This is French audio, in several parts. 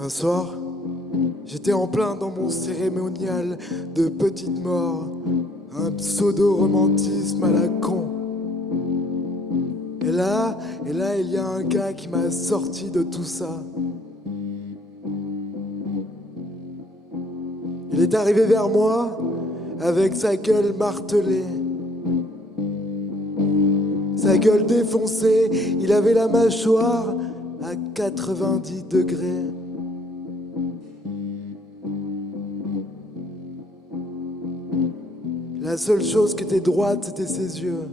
Un soir, j'étais en plein dans mon cérémonial de petite mort, un pseudo-romantisme à la con. Et là, il y a un gars qui m'a sorti de tout ça. Il est arrivé vers moi avec sa gueule martelée, sa gueule défoncée, il avait la mâchoire à 90 degrés. La seule chose qui était droite, c'était ses yeux.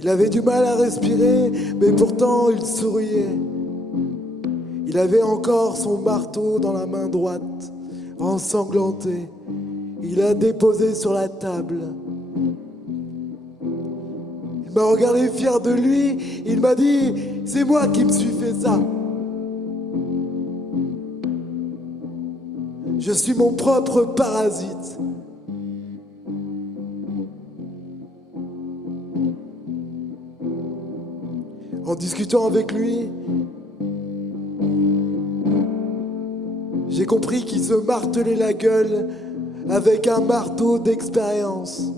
Il avait du mal à respirer, mais pourtant il souriait. Il avait encore son marteau dans la main droite, ensanglanté. Il l'a déposé sur la table. Il m'a regardé fier de lui, il m'a dit « C'est moi qui me suis fait ça !» Je suis mon propre parasite. En discutant avec lui, j'ai compris qu'il se martelait la gueule avec un marteau d'expérience.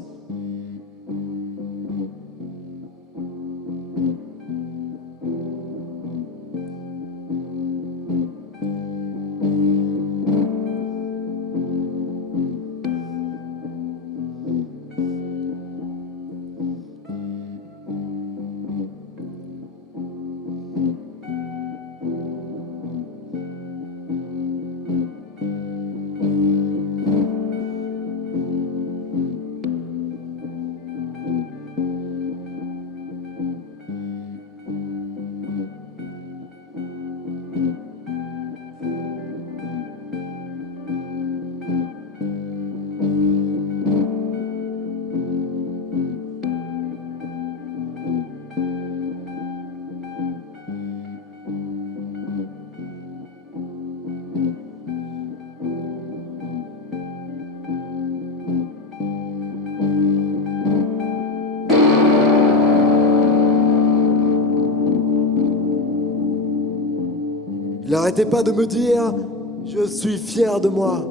Il n'arrêtait pas de me dire « Je suis fier de moi ».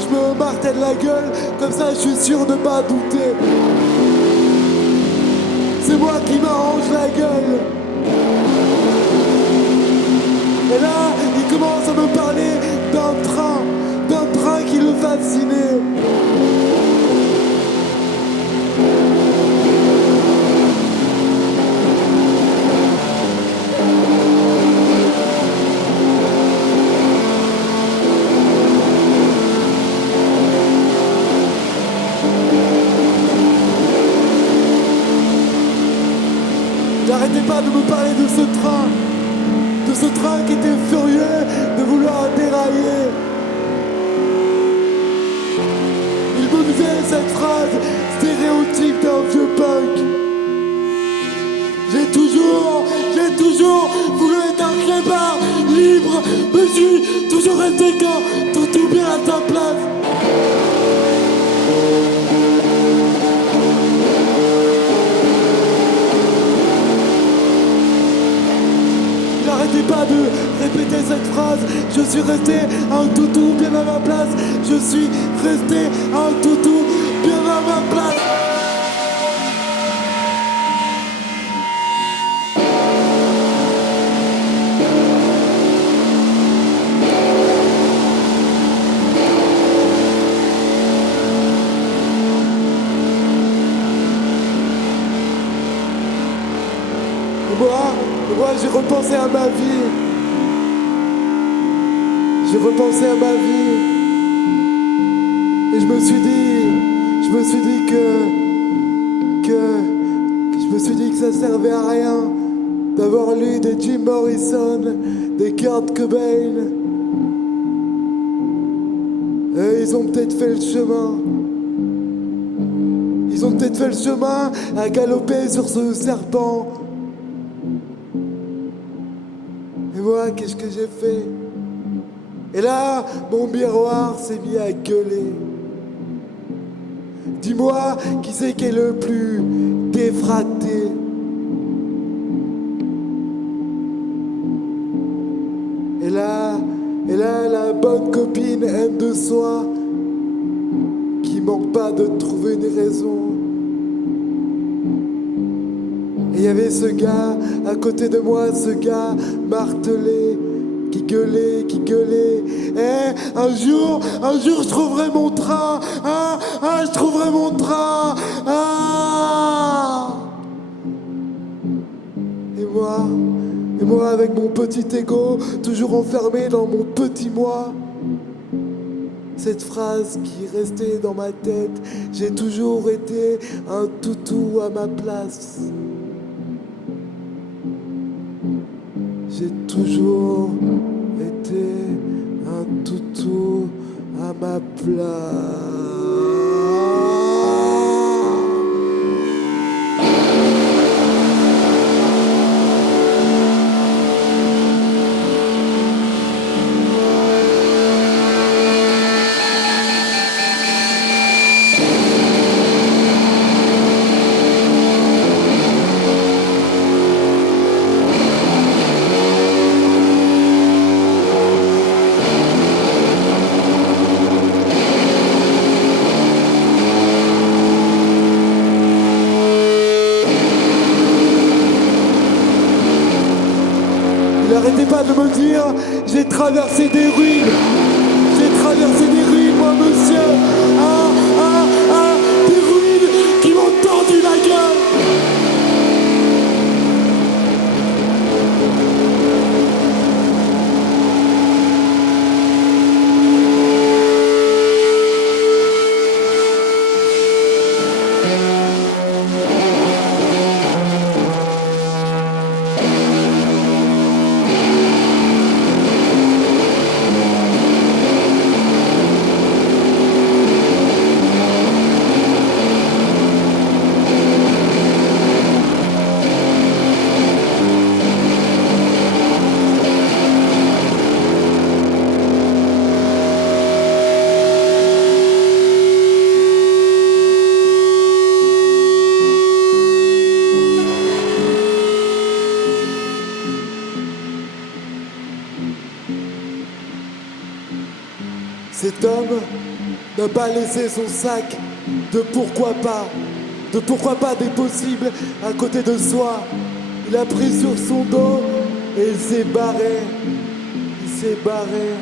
Je me martèle la gueule, comme ça je suis sûr de pas douter. C'est moi qui m'arrange la gueule. Et là, il commence à me parler d'un train qui le fascinait. N'arrêtez pas de me parler de ce train qui était furieux de vouloir dérailler. Il me disait cette phrase stéréotype d'un vieux punk. J'ai toujours voulu être un clébard libre, mais je suis toujours resté qu'un tout bien à sa place. N'arrêtez pas de répéter cette phrase. Je suis resté un toutou bien à ma place. Je suis resté un toutou bien à ma place. Et moi, j'ai repensé à ma vie. J'ai repensé à ma vie. Et je me suis dit que ça servait à rien d'avoir lu des Jim Morrison, des Kurt Cobain. Et ils ont peut-être fait le chemin. Ils ont peut-être fait le chemin à galoper sur ce serpent. Et moi, qu'est-ce que j'ai fait? Et là, mon miroir s'est mis à gueuler. Dis-moi, qui c'est qui est le plus défracté? Et là, la bonne copine aime de soi, qui manque pas de trouver une raison. Et il y avait ce gars à côté de moi, ce gars martelé, qui gueulait. Un jour, je trouverai mon train. Je trouverai mon train. Et moi, avec mon petit ego, toujours enfermé dans mon petit moi. Cette phrase qui restait dans ma tête, j'ai toujours été un toutou à ma place. J'ai toujours été un toutou à ma place. N'arrêtez pas de me dire, j'ai traversé des ruines. J'ai traversé des ruines, moi, monsieur. Des ruines qui m'ont tendu la gueule. Cet homme n'a pas laissé son sac de pourquoi pas des possibles à côté de soi. Il a pris sur son dos et il s'est barré. Il s'est barré.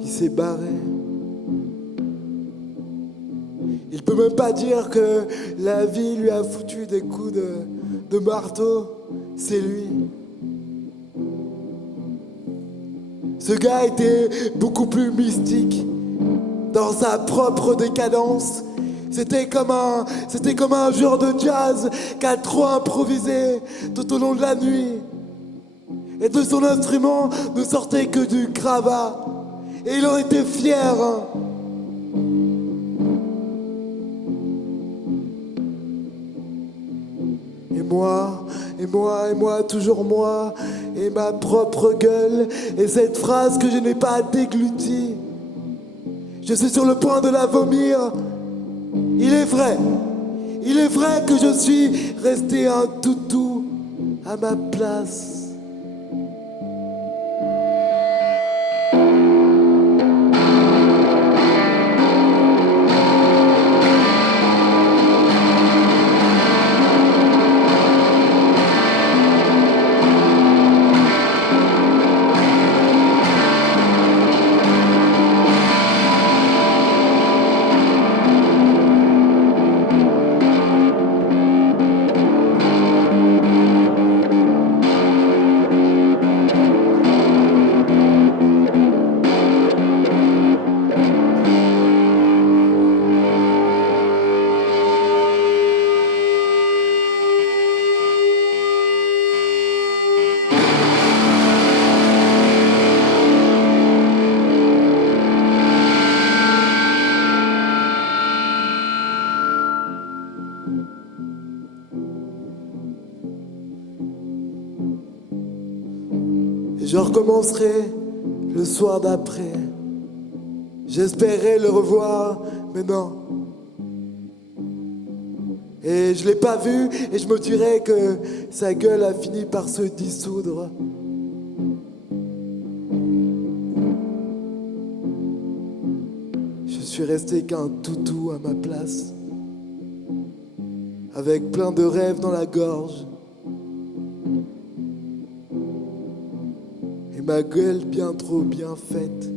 Il s'est barré. Il peut même pas dire que la vie lui a foutu des coups de marteau. C'est lui. Ce gars était beaucoup plus mystique dans sa propre décadence. C'était comme un joueur de jazz qui a trop improvisé tout au long de la nuit. Et de son instrument ne sortait que du gravat. Et il en était fier. Et moi, toujours moi, et ma propre gueule, et cette phrase que je n'ai pas déglutie. Je suis sur le point de la vomir. Il est vrai que je suis resté un toutou à ma place. Et je recommencerai le soir d'après. J'espérais le revoir, mais non. Et je l'ai pas vu, et je me dirais que sa gueule a fini par se dissoudre. Je suis resté qu'un toutou à ma place, avec plein de rêves dans la gorge, et ma gueule bien trop bien faite.